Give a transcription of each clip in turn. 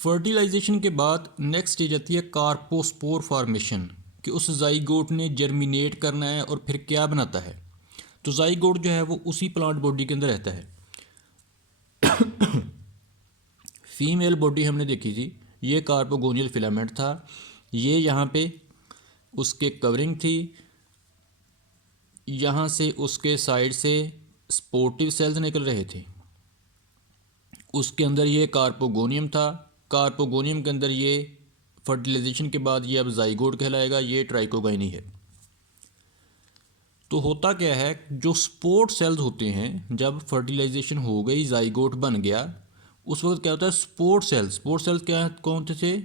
Fertilisation के बाद next stage आती है कार्पोस्पोर फार्मेशन, कि उस जाइगोट ने जर्मिनेट करना है और फिर क्या बनाता है। तो जाइगोट जो है वो उसी प्लांट बॉडी के अंदर रहता है। फीमेल बॉडी हमने देखी थी, ये कार्पोगोनियल फिलामेंट था, ये यहाँ पे उसके कवरिंग थी, यहाँ से उसके साइड से स्पोर्टिव सेल्स निकल रहे थे, उसके अंदर ये कार्पोगोनियम था, कार्पोगोनियम के अंदर ये फर्टिलाइजेशन के बाद ये अब जाइगोट कहलाएगा, ये ट्राइकोगाइनी है। तो होता क्या है, जो स्पोर्ट सेल्स होते हैं, जब फर्टिलाइजेशन हो गई जाइगोट बन गया, उस वक्त क्या होता है, स्पोर्ट सेल्स क्या कौन थे,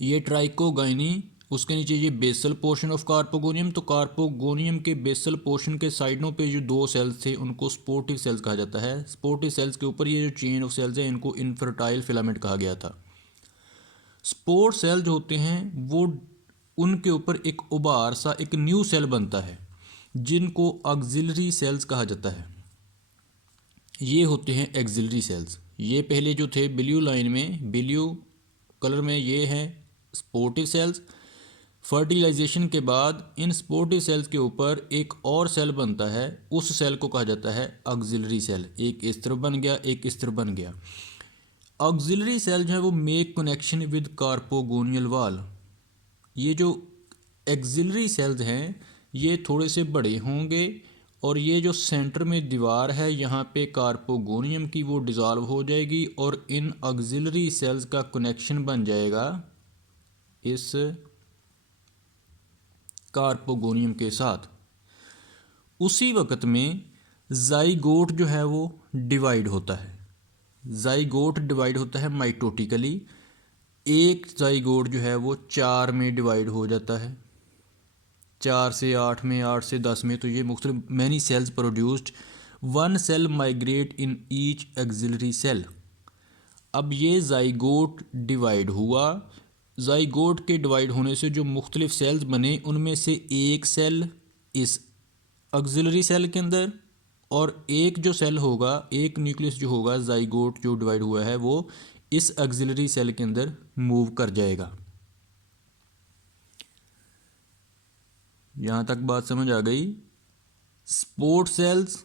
ये ट्राइकोगाइनी, उसके नीचे ये बेसल पोर्शन ऑफ कार्पोगोनियम। तो कार्पोगोनियम के बेसल पोर्शन के साइडों पे जो दो सेल्स थे उनको स्पोर्टिव सेल्स कहा जाता है। स्पोर्टिव सेल्स के ऊपर ये जो चेन ऑफ सेल्स है इनको इनफर्टाइल फिलामेंट कहा गया था। स्पोर्ट सेल जो होते हैं वो उनके ऊपर एक उभार सा एक न्यू सेल बनता है जिनको ऑक्सिलरी सेल्स कहा जाता है। ये होते हैं एक्सिलरी सेल्स। ये पहले जो थे ब्लू लाइन में, ब्लू कलर में, ये हैं स्पोर्टिव सेल्स। फर्टिलाइजेशन के बाद इन स्पोर्टिव सेल्स के ऊपर एक और सेल बनता है, उस सेल को कहा जाता है ऑक्सिलरी सेल। एक इस तरफ बन गया, एक इस तरफ बन गया। ऑक्सिलरी सेल जो है वो मेक कनेक्शन विद कार्पोगोनियल वाल। ये जो एक्सिलरी सेल्स हैं ये थोड़े से बड़े होंगे और ये जो सेंटर में दीवार है यहाँ पे कार्पोगोनियम की वो डिज़ोल्व हो जाएगी और इन ऑक्सिलरी सेल्स का कनेक्शन बन जाएगा इस कार्पोगोनियम के साथ। उसी वक्त में जाइगोट जो है वो डिवाइड होता है। जाइगोट डिवाइड होता है माइटोटिकली। एक जाइगोट जो है वो 4 में डिवाइड हो जाता है, 4 से 8 में, 8 से 10 में। तो ये मुख्तलिफ many cells produced, 1 cell migrate in each axillary cell. अब ये जाइगोट डिवाइड हुआ, जाइगोट के डिवाइड होने से जो मुख्तलिफ सेल्स बने उनमें से एक सेल इस ऑक्सिलरी सेल के अंदर और एक जो सेल होगा, एक न्यूक्लियस जो होगा जाइगोट जो डिवाइड हुआ है वो इस ऑक्सिलरी सेल के अंदर मूव कर जाएगा। यहाँ तक बात समझ आ गई। स्पोर्ट सेल्स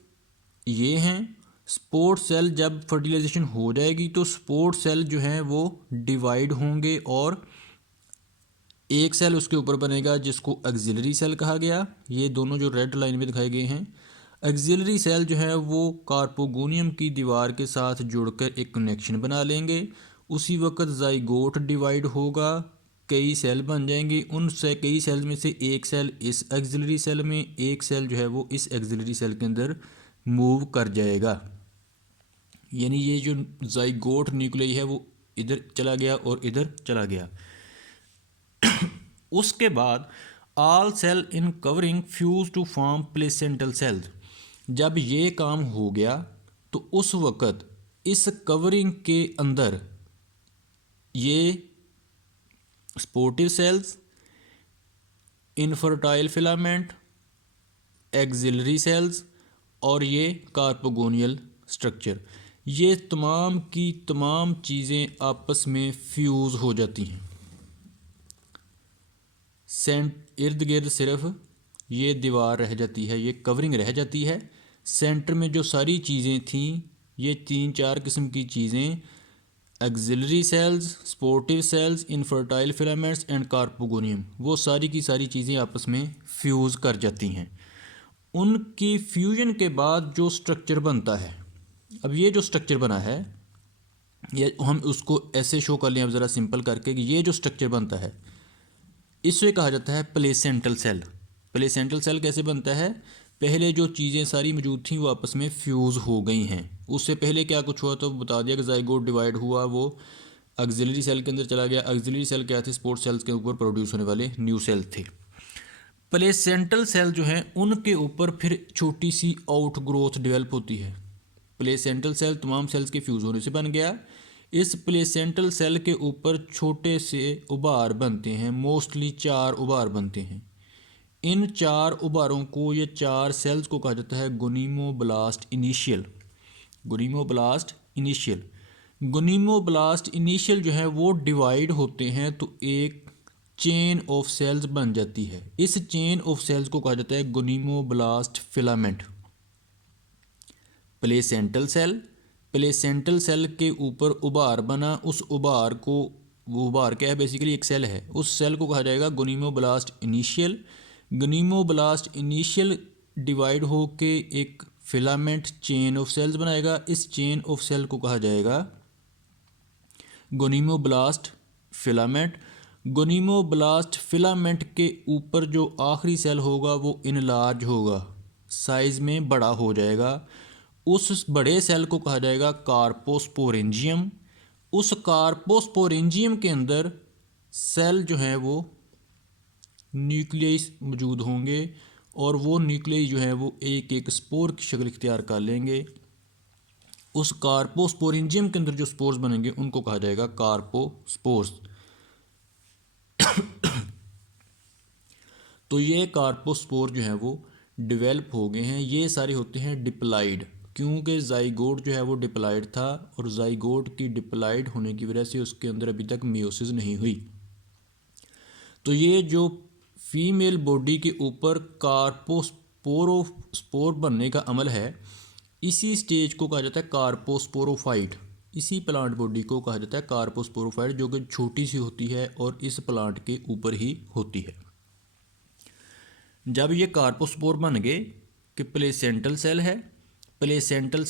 ये हैं। स्पोर्ट सेल जब फर्टिलाइजेशन हो जाएगी तो स्पोर्ट सेल जो हैं वो डिवाइड होंगे और एक सेल उसके ऊपर बनेगा जिसको ऑक्सिलरी सेल कहा गया। ये दोनों जो रेड लाइन में दिखाए गए हैं, ऑक्सिलरी सेल जो है वो कार्पोगोनियम की दीवार के साथ जुड़कर एक कनेक्शन बना लेंगे। उसी वक्त जाइगोट डिवाइड होगा, कई सेल बन जाएंगे। उन से कई सेल में से एक सेल इस ऑक्सिलरी सेल में, एक सेल जो है वो इस ऑक्सिलरी सेल के अंदर मूव कर जाएगा। यानी ये जो जाइगोट न्यूक्लियस है वो इधर चला गया और इधर चला गया। उसके बाद all cell in covering fuse to form placental cells. जब ये काम हो गया तो उस वक़्त इस कवरिंग के अंदर ये sportive cells, infertile filament, auxiliary cells और ये कार्पोगोनियल स्ट्रक्चर, ये तमाम की तमाम चीज़ें आपस में फ्यूज़ हो जाती हैं। इर्द गिर्द सिर्फ ये दीवार रह जाती है, ये कवरिंग रह जाती है। सेंटर में जो सारी चीज़ें थीं, ये 3-4 किस्म की चीज़ें, auxiliary cells, sportive cells, infertile filaments and carpogonium, वो सारी की सारी चीज़ें आपस में फ्यूज़ कर जाती हैं। उनकी फ्यूजन के बाद जो स्ट्रक्चर बनता है, अब ये जो स्ट्रक्चर बना है ये हम उसको ऐसे शो कर लें अब ज़रा सिंपल करके कि ये जो स्ट्रक्चर बनता है इसे कहा जाता है प्लेसेंटल सेल। प्लेसेंटल सेल कैसे बनता है, पहले जो चीज़ें सारी मौजूद थीं वो आपस में फ्यूज़ हो गई हैं। उससे पहले क्या कुछ हुआ तो बता दिया कि जाइगोट डिवाइड हुआ, वो ऑक्सिलरी सेल के अंदर चला गया। ऑक्सिलरी सेल क्या थे, स्पोर्ट सेल्स के ऊपर प्रोड्यूस होने वाले न्यू सेल थे। प्लेसेंटल सेल जो हैं उनके ऊपर फिर छोटी सी आउट ग्रोथ डेवलप होती है। प्लेसेंटल सेल तमाम सेल्स के फ्यूज़ होने से बन गया। इस प्लेसेंटल सेल के ऊपर छोटे से उभार बनते हैं, मोस्टली 4 उभार बनते हैं। इन 4 उभारों को, ये 4 सेल्स को कहा जाता है गोनीमोब्लास्ट इनिशियल। गोनीमोब्लास्ट इनिशियल गोनीमोब्लास्ट इनिशियल जो है वो डिवाइड होते हैं तो एक चेन ऑफ सेल्स बन जाती है। इस चेन ऑफ सेल्स को कहा जाता है gonimoblast filament. Placental cell, placental cell के ऊपर उभार बना, उस उभार को, वो उभार क्या है, बेसिकली एक सेल है, उस सेल को कहा जाएगा गोनीमोब्लास्ट इनिशियल। गोनीमोब्लास्ट इनिशियल डिवाइड हो के एक फिलामेंट चेन ऑफ सेल्स बनाएगा। इस चेन ऑफ सेल को कहा जाएगा गोनीमोब्लास्ट फिलामेंट। गोनीमोब्लास्ट फिलामेंट के ऊपर जो आखिरी सेल होगा वो इनलार्ज होगा, साइज में बड़ा हो जाएगा। उस बड़े सेल को कहा जाएगा कार्पोस्पोरेंजियम। उस कार्पोस्पोरेंजियम के अंदर सेल जो है वो न्यूक्लियस मौजूद होंगे और वो न्यूक्लियस जो है वो एक एक स्पोर की शक्ल इख्तियार कर लेंगे। उस कार्पोस्पोरेंजियम के अंदर जो स्पोर्स बनेंगे उनको कहा जाएगा कार्पोस्पोर्स। तो ये कार्पोस्पोर जो है वो डेवलप हो गए हैं। ये सारे होते हैं डिप्लाइड, क्योंकि जाइगोट जो है वो डिप्लाइड था और जाइगोट की डिप्लाइड होने की वजह से उसके अंदर अभी तक मियोसिस नहीं हुई। तो ये जो फीमेल बॉडी के ऊपर कार्पोस्पोर बनने का अमल है, इसी स्टेज को कहा जाता है कार्पोस्पोरोफाइट। इसी प्लांट बॉडी को कहा जाता है कार्पोस्पोरोफाइट, जो कि छोटी सी होती है और इस प्लांट के ऊपर ही होती है। जब ये कार्पोस्पोर बन गए कि प्लेसेंटल सेल है, प्लेसेंटल